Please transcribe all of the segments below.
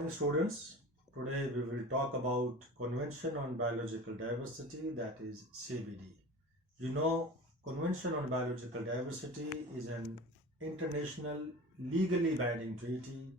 Morning students. Today we will talk about Convention on Biological Diversity, that is CBD. You know, Convention on Biological Diversity is an international legally binding treaty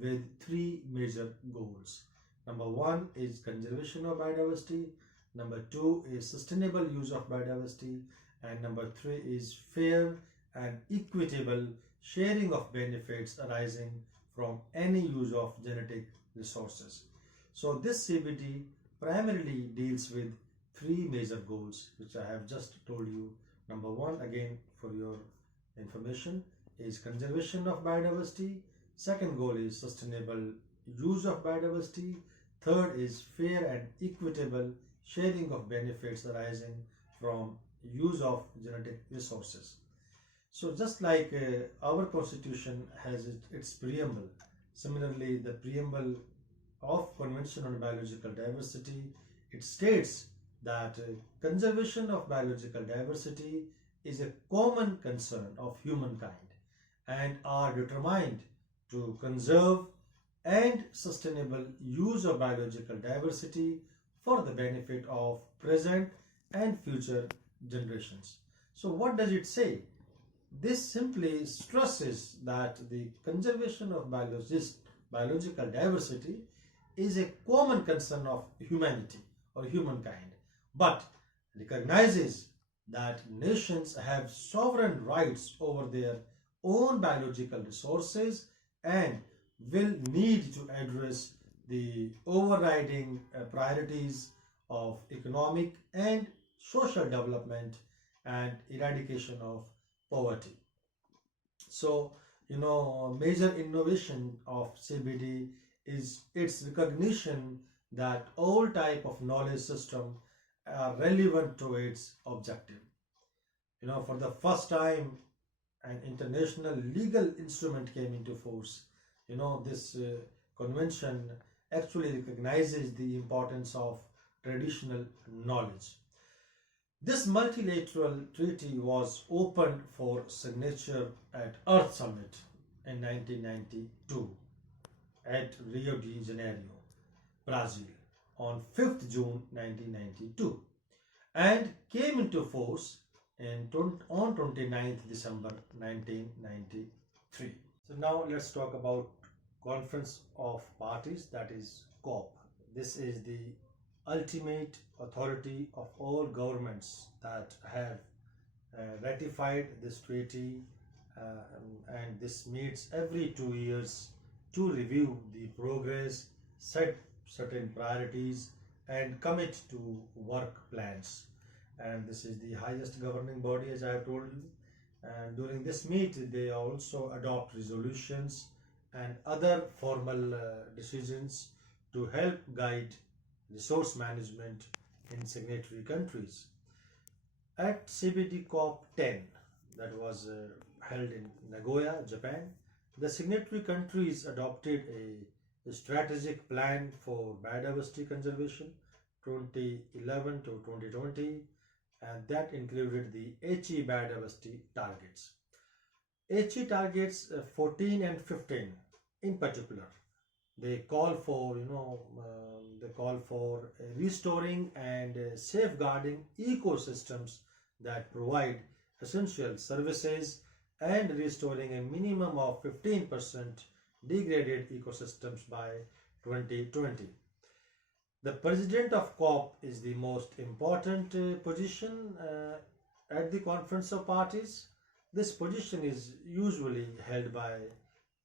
with three major goals. Number one is conservation of biodiversity, number two is sustainable use of biodiversity, and number three is fair and equitable sharing of benefits arising from any use of genetic resources. So this CBD primarily deals with three major goals which I have just told you. Number one, again for your information, is conservation of biodiversity. Second goal is sustainable use of biodiversity. Third is fair and equitable sharing of benefits arising from use of genetic resources. So just like our constitution has its preamble, similarly the preamble of Convention on Biological Diversity, it states that conservation of biological diversity is a common concern of humankind and are determined to conserve and sustainable use of biological diversity for the benefit of present and future generations. So what does it say? This simply stresses that the conservation of biological diversity is a common concern of humanity or humankind, but recognizes that nations have sovereign rights over their own biological resources and will need to address the overriding priorities of economic and social development and eradication of poverty. So, major innovation of CBD is its recognition that all type of knowledge system are relevant to its objective. For the first time, an international legal instrument came into force. This convention actually recognizes the importance of traditional knowledge. This multilateral treaty was opened for signature at Earth Summit in 1992 at Rio de Janeiro, Brazil on 5th June 1992 and came into force on 29th December 1993. So now let's talk about Conference of Parties, that is COP. This is the ultimate authority of all governments that have ratified this treaty, and this meets every 2 years to review the progress, set certain priorities and commit to work plans. And this is the highest governing body, as I have told you. And during this meet they also adopt resolutions and other formal decisions to help guide resource management in signatory countries. At CBD COP 10, that was held in Nagoya, Japan, the signatory countries adopted a strategic plan for biodiversity conservation 2011 to 2020, and that included the HE biodiversity targets. HE targets 14 and 15 in particular. They call for restoring and safeguarding ecosystems that provide essential services and restoring a minimum of 15% degraded ecosystems by 2020. The president of COP is the most important position at the Conference of Parties. This position is usually held by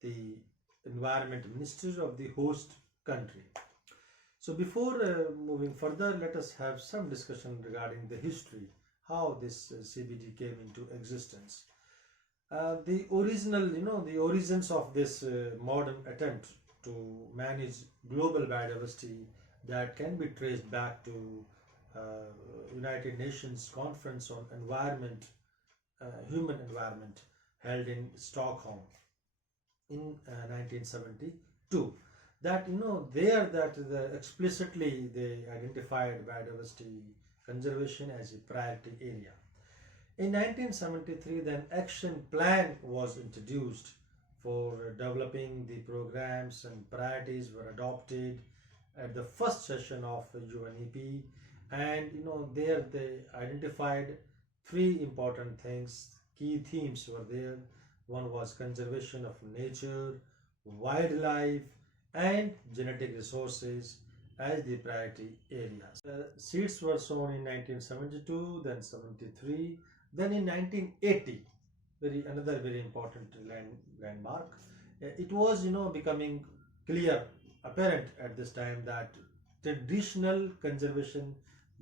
the environment minister of the host country. So before moving further, let us have some discussion regarding the history, how this CBD came into existence. The origins of this modern attempt to manage global biodiversity that can be traced back to United Nations Conference on Human Environment held in Stockholm in 1972. That explicitly they identified biodiversity conservation as a priority area. In 1973, then action plan was introduced for developing the programs and priorities were adopted at the first session of UNEP, and there they identified three important things. Key themes were there. One was conservation of nature, wildlife, and genetic resources as the priority areas. Seeds were sown in 1972, then 73, then in 1980. Another very important landmark. It was becoming clear, apparent at this time that traditional conservation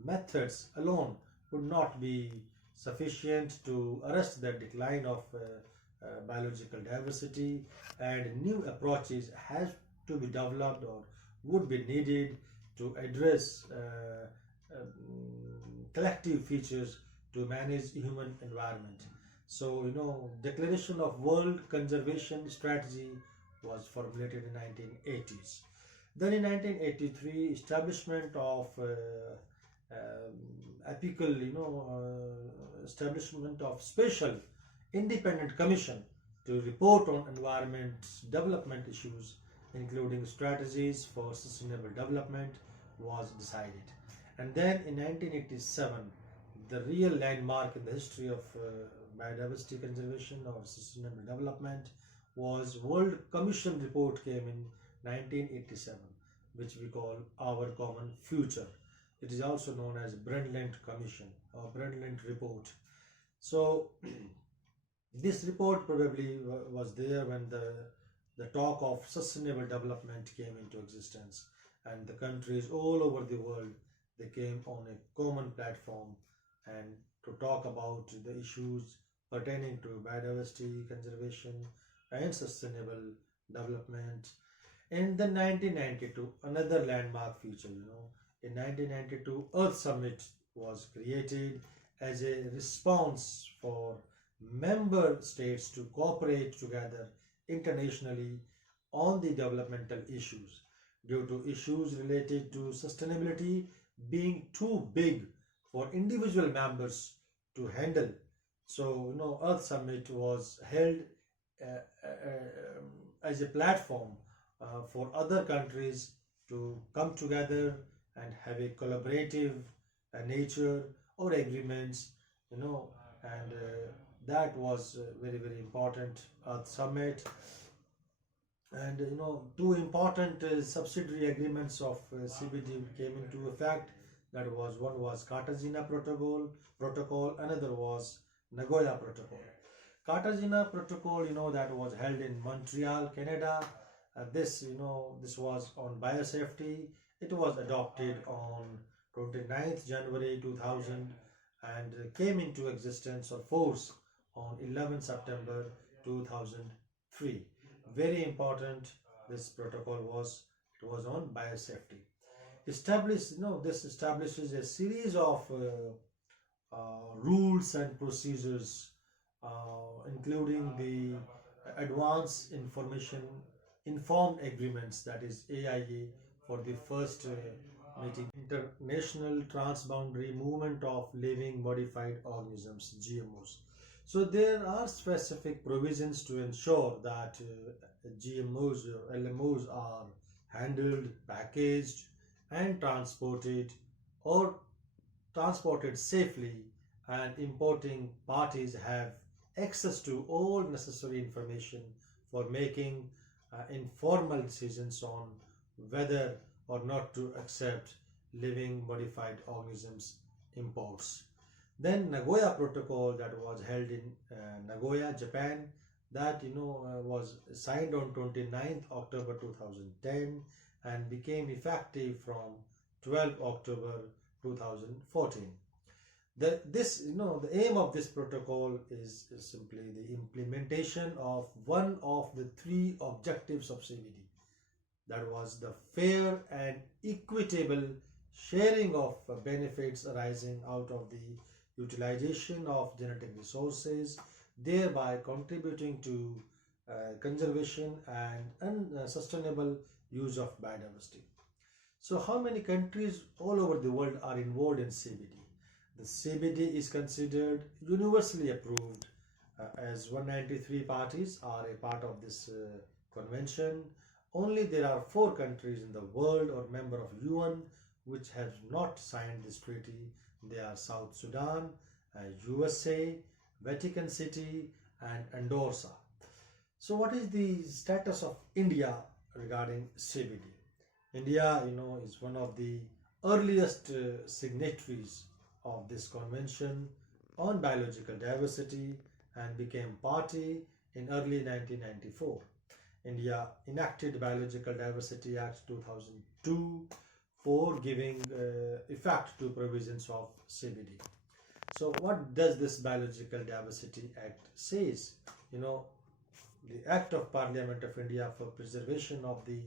methods alone would not be sufficient to arrest the decline of biological diversity, and new approaches have to be developed or would be needed to address collective features to manage human environment. So, Declaration of World Conservation Strategy was formulated in 1980s. Then in 1983, establishment of apical, establishment of special independent commission to report on environment development issues, including strategies for sustainable development, was decided. And then in 1987, the real landmark in the history of biodiversity conservation or sustainable development was World Commission report came in 1987, which we call Our Common Future. It is also known as Brundtland Commission or Brundtland Report. So this report probably was there when the talk of sustainable development came into existence, and the countries all over the world, they came on a common platform and to talk about the issues pertaining to biodiversity conservation and sustainable development. In the 1992, another landmark feature, in 1992, Earth Summit was created as a response for member states to cooperate together internationally on the developmental issues due to issues related to sustainability being too big for individual members to handle. So, Earth Summit was held as a platform for other countries to come together and have a collaborative nature or agreements, and that was very, very important Earth Summit. And two important subsidiary agreements of CBD came into effect. That was one was Cartagena Protocol, another was Nagoya Protocol. Cartagena Protocol, that was held in Montreal, Canada. This was on biosafety. It was adopted on 29th January 2000 and came into existence or force on 11 September 2003. Very important. This protocol was, it was on biosafety. This establishes a series of rules and procedures, including the Advanced Information Informed Agreements, that is AIA, for the first meeting. International Transboundary Movement of Living Modified Organisms, GMOs. So there are specific provisions to ensure that GMOs or LMOs are handled, packaged, and transported safely, and importing parties have access to all necessary information for making informal decisions on whether or not to accept living modified organisms imports. Then Nagoya Protocol, that was held in Nagoya, Japan, that was signed on 29th October 2010 and became effective from 12 October 2014. The aim of this protocol is simply the implementation of one of the three objectives of CBD. That was the fair and equitable sharing of benefits arising out of the utilization of genetic resources, thereby contributing to conservation and sustainable use of biodiversity. So, how many countries all over the world are involved in CBD? The CBD is considered universally approved as 193 parties are a part of this convention. Only there are 4 countries in the world or member of UN which have not signed this treaty. They are South Sudan, USA, Vatican City, and Andorra. So, what is the status of India regarding CBD? India, is one of the earliest signatories of this convention on biological diversity and became party in early 1994. India enacted Biological Diversity Act 2002 for giving effect to provisions of CBD. So, what does this Biological Diversity Act says? You know, the Act of Parliament of India for Preservation of the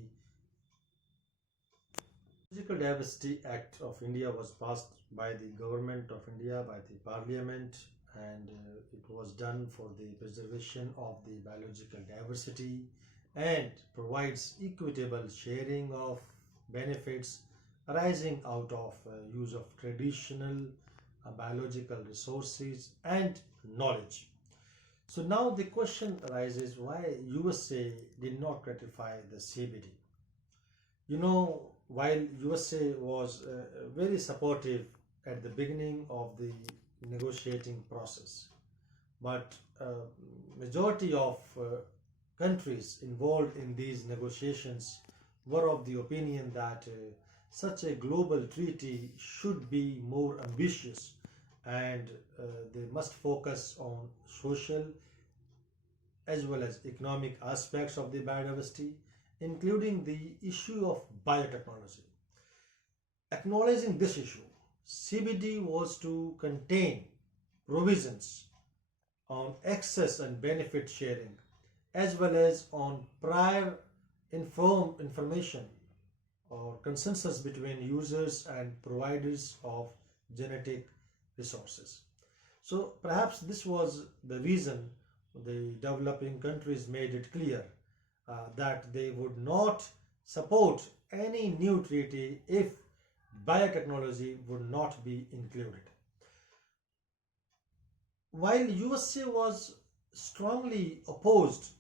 Biological Diversity Act of India was passed by the Government of India, by the Parliament, and it was done for the preservation of the biological diversity and provides equitable sharing of benefits arising out of use of traditional biological resources and knowledge. So now the question arises, why USA did not ratify the CBD? While USA was very supportive at the beginning of the negotiating process, but majority of countries involved in these negotiations were of the opinion that such a global treaty should be more ambitious, and they must focus on social as well as economic aspects of the biodiversity, including the issue of biotechnology. Acknowledging this issue, CBD was to contain provisions on access and benefit sharing, as well as on prior information or consensus between users and providers of genetic resources. So perhaps this was the reason the developing countries made it clear that they would not support any new treaty if biotechnology would not be included. While USA was strongly opposed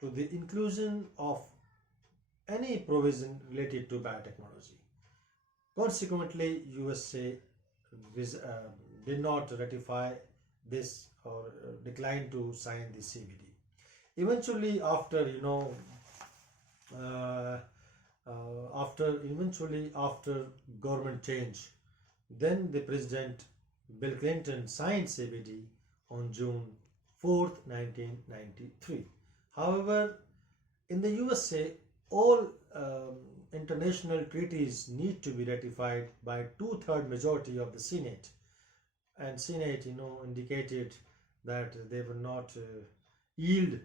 to the inclusion of any provision related to biotechnology, consequently, USA did not ratify this or declined to sign the CBD. Eventually, uh, after government change, then the President Bill Clinton signed CBD on June 4th, 1993. However, in the USA, all international treaties need to be ratified by two-third majority of the Senate, and Senate, indicated that they will not yield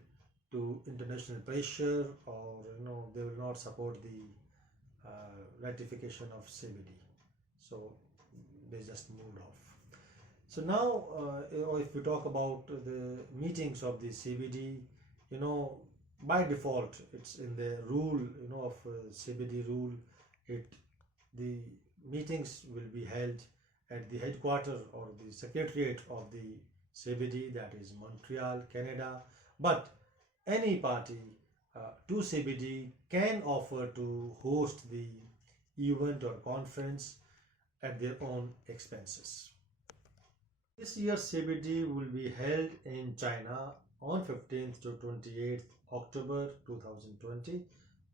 to international pressure, or they will not support the ratification of CBD. So they just moved off. So now, if we talk about the meetings of the CBD, you know, by default, it's in the rule, of CBD rule. The meetings will be held at the headquarters or the secretariat of the CBD, that is Montreal, Canada. But any party to CBD can offer to host the event or conference at their own expenses. This year's CBD will be held in China on 15th to 28th October 2020,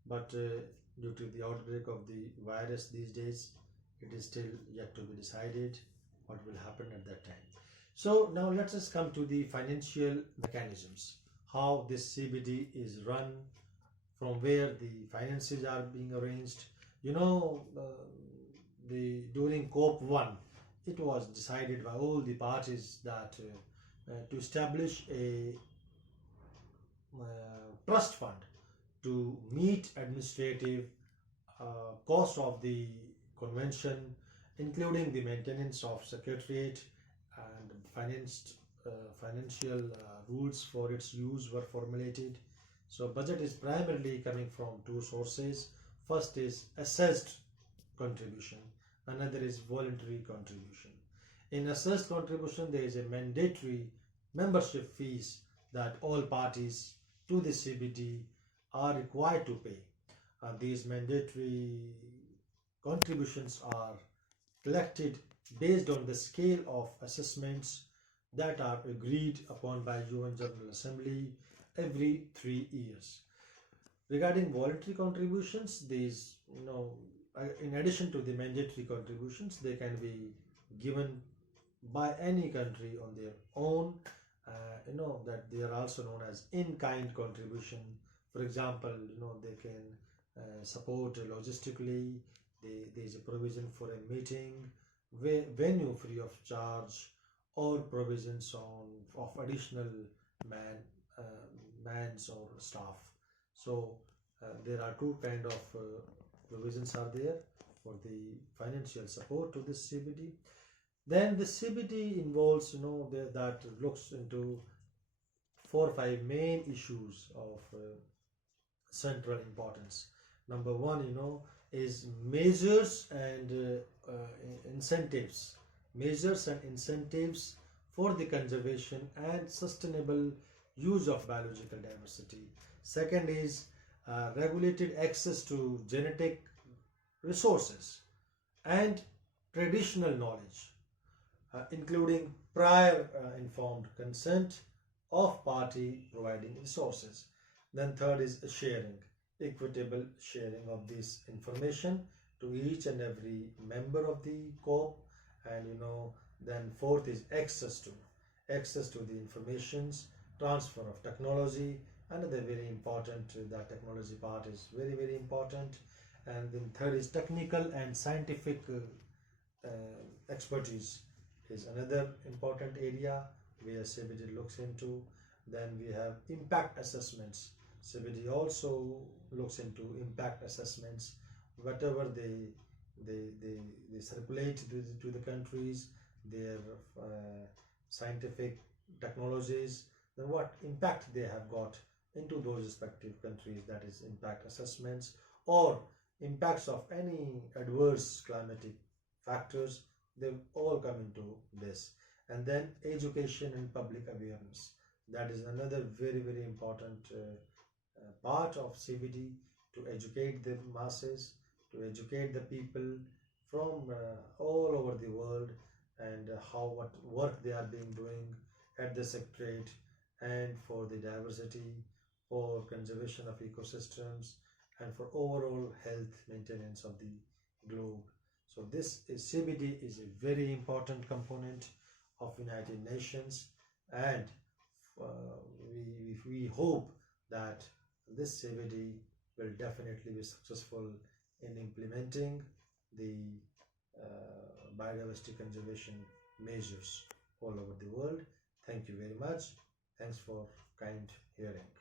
but due to the outbreak of the virus these days, it is still yet to be decided what will happen at that time. So now let us come to the financial mechanisms, how this CBD is run, from where the finances are being arranged. During COP1, it was decided by all the parties that to establish a trust fund to meet administrative cost of the convention, including the maintenance of secretariat, and financial rules for its use were formulated. So budget is primarily coming from two sources. First is assessed contribution, another is voluntary contribution. In assessed contribution, there is a mandatory membership fees that all parties to the CBD are required to pay. These mandatory contributions are collected based on the scale of assessments that are agreed upon by UN General Assembly every 3 years. Regarding voluntary contributions, these, in addition to the mandatory contributions, they can be given by any country on their own. That they are also known as in-kind contribution. For example, they can support logistically. There is a provision for a meeting, venue free of charge, or provisions of additional man, mans or staff. So there are two kind of provisions are there for the financial support to this CBD. Then the CBD involves, that looks into 4 or 5 main issues of central importance. Number one, is measures and incentives. Measures and incentives for the conservation and sustainable use of biological diversity. Second is regulated access to genetic resources and traditional knowledge, including prior informed consent of party providing resources. Then third is sharing, equitable sharing of this information to each and every member of the COP. And then fourth is access to the informations, transfer of technology. Another very important, that technology part is very very important. And then third is technical and scientific expertise is another important area where CBD looks into. Then we have impact assessments. CBD also looks into impact assessments, whatever they circulate to the countries, their scientific technologies, then what impact they have got into those respective countries, that is impact assessments, or impacts of any adverse climatic factors, they all come into this. And then education and public awareness, that is another very very important part of CBD, to educate the masses, to educate the people from all over the world, and how what work they are being doing at the secretariat, and for the diversity, for conservation of ecosystems, and for overall health maintenance of the globe. So this is CBD is a very important component of United Nations, and we hope that this CBD will definitely be successful in implementing the biodiversity conservation measures all over the world. Thank you very much. Thanks for kind hearing.